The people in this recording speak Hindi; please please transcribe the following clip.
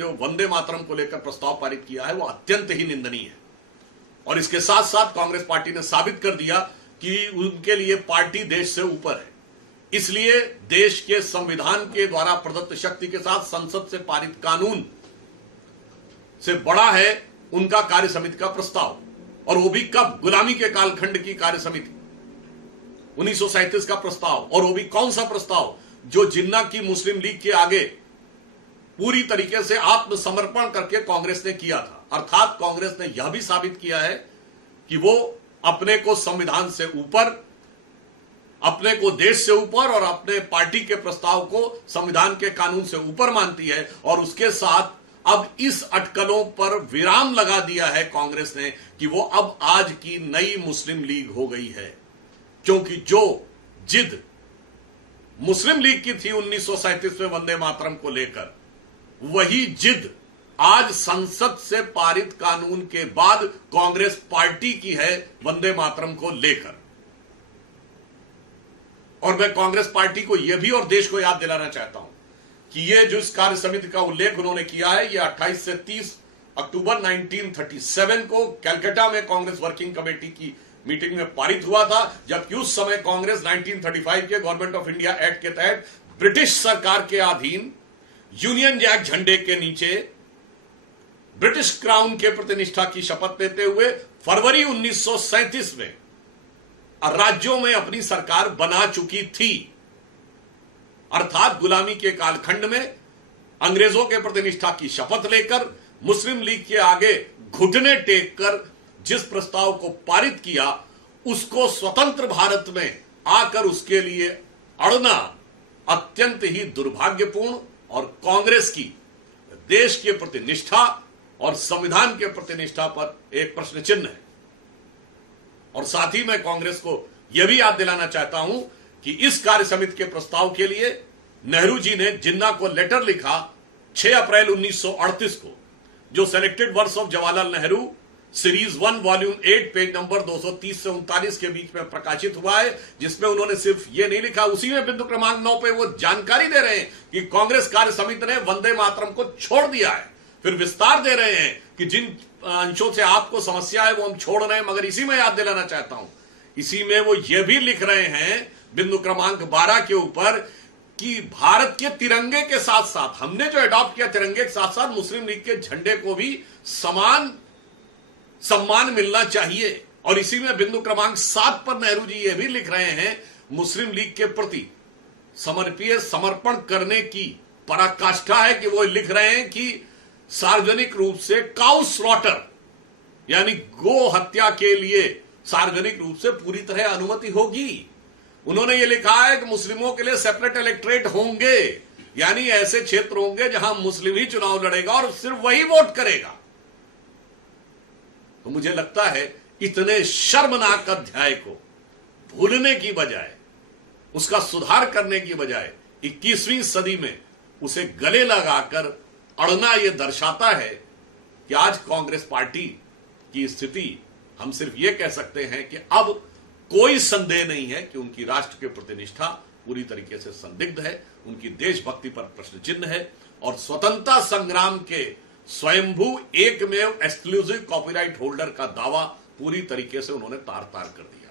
जो वंदे मातरम को लेकर प्रस्ताव पारित किया है वो अत्यंत ही निंदनीय है। और इसके साथ साथ कांग्रेस पार्टी ने साबित कर दिया कि उनके लिए पार्टी देश से ऊपर है। इसलिए देश के संविधान के द्वारा प्रदत्त शक्ति के साथ संसद से पारित कानून से बड़ा है उनका कार्य समिति का प्रस्ताव। और वो भी कब? गुलामी के कालखंड की कार्य समिति 1937 का प्रस्ताव। और वो भी कौन सा प्रस्ताव? जो जिन्ना की मुस्लिम लीग के आगे पूरी तरीके से आत्मसमर्पण करके कांग्रेस ने किया था। अर्थात कांग्रेस ने यह भी साबित किया है कि वो अपने को संविधान से ऊपर, अपने को देश से ऊपर और अपने पार्टी के प्रस्ताव को संविधान के कानून से ऊपर मानती है। और उसके साथ अब इस अटकलों पर विराम लगा दिया है कांग्रेस ने कि वो अब आज की नई मुस्लिम लीग हो गई है। क्योंकि जो जिद मुस्लिम लीग की थी 1937 में वंदे मातरम को लेकर, वही जिद आज संसद से पारित कानून के बाद कांग्रेस पार्टी की है वंदे मातरम को लेकर। और मैं कांग्रेस पार्टी को यह भी और देश को याद दिलाना चाहता हूं कि यह जो इस कार्य समिति का उल्लेख उन्होंने किया है, यह 28 से 30 अक्टूबर 1937 को कलकत्ता में कांग्रेस वर्किंग कमेटी की मीटिंग में पारित हुआ था, जबकि उस समय कांग्रेस 1935 के गवर्नमेंट ऑफ इंडिया एक्ट के तहत ब्रिटिश सरकार के अधीन यूनियन जैक झंडे के नीचे ब्रिटिश क्राउन के प्रति निष्ठा की शपथ लेते हुए फरवरी 1937 में राज्यों में अपनी सरकार बना चुकी थी। अर्थात गुलामी के कालखंड में अंग्रेजों के प्रति निष्ठा की शपथ लेकर मुस्लिम लीग के आगे घुटने टेक कर जिस प्रस्ताव को पारित किया, उसको स्वतंत्र भारत में आकर उसके लिए अड़ना अत्यंत ही दुर्भाग्यपूर्ण और कांग्रेस की देश के प्रति निष्ठा और संविधान के प्रति निष्ठा पर एक प्रश्न चिन्ह है। और साथ ही मैं कांग्रेस को यह भी याद दिलाना चाहता हूं कि इस कार्य समिति के प्रस्ताव के लिए नेहरू जी ने जिन्ना को लेटर लिखा 6 अप्रैल 1938 को, जो selected works of Jawaharlal Nehru series 1 volume 8 page number 230 से 39 के बीच में प्रकाशित हुआ है, जिसमें उन्होंने सिर्फ ये नहीं लिखा, उसी में बिंदु क्रमांक 9 पे वो जानकारी दे रहे हैं कि कांग्रेस कार्य समिति ने वंदे मातरम को छोड़ दिया है। फिर विस्तार दे रहे हैं कि जिन अंशों से आपको समस्या है वो हम छोड़ रहे हैं, मगर इसी में याद दिलाना चाहता हूं, इसी में वो ये भी लिख रहे हैं बिंदु क्रमांक 12 के ऊपर कि भारत के तिरंगे के साथ साथ हमने जो एडॉप्ट किया तिरंगे के साथ साथ मुस्लिम लीग के झंडे को भी समान सम्मान मिलना चाहिए। और इसी में बिंदु क्रमांक 7 पर नेहरू जी ये भी लिख रहे हैं मुस्लिम लीग के प्रति समर्पण करने की पराकाष्ठा है कि वो लिख रहे हैं कि सार्वजनिक रूप से काउ स्लॉटर यानी गो हत्या के लिए सार्वजनिक रूप से पूरी तरह अनुमति होगी। उन्होंने ये लिखा है कि मुस्लिमों के लिए सेपरेट इलेक्टोरेट होंगे, यानी ऐसे क्षेत्र होंगे जहां मुस्लिम ही चुनाव लड़ेगा और सिर्फ वही वोट करेगा। तो मुझे लगता है इतने शर्मनाक अध्याय को भूलने की बजाय, उसका सुधार करने की बजाय 21वीं सदी में उसे गले लगाकर अड़ना यह दर्शाता है कि आज कांग्रेस पार्टी की स्थिति, हम सिर्फ यह कह सकते हैं कि अब कोई संदेह नहीं है कि उनकी राष्ट्र के प्रति निष्ठा पूरी तरीके से संदिग्ध है, उनकी देशभक्ति पर प्रश्न चिन्ह है और स्वतंत्रता संग्राम के स्वयंभू एकमेव एक्सक्लूसिव कॉपीराइट होल्डर का दावा पूरी तरीके से उन्होंने तार तार कर दिया।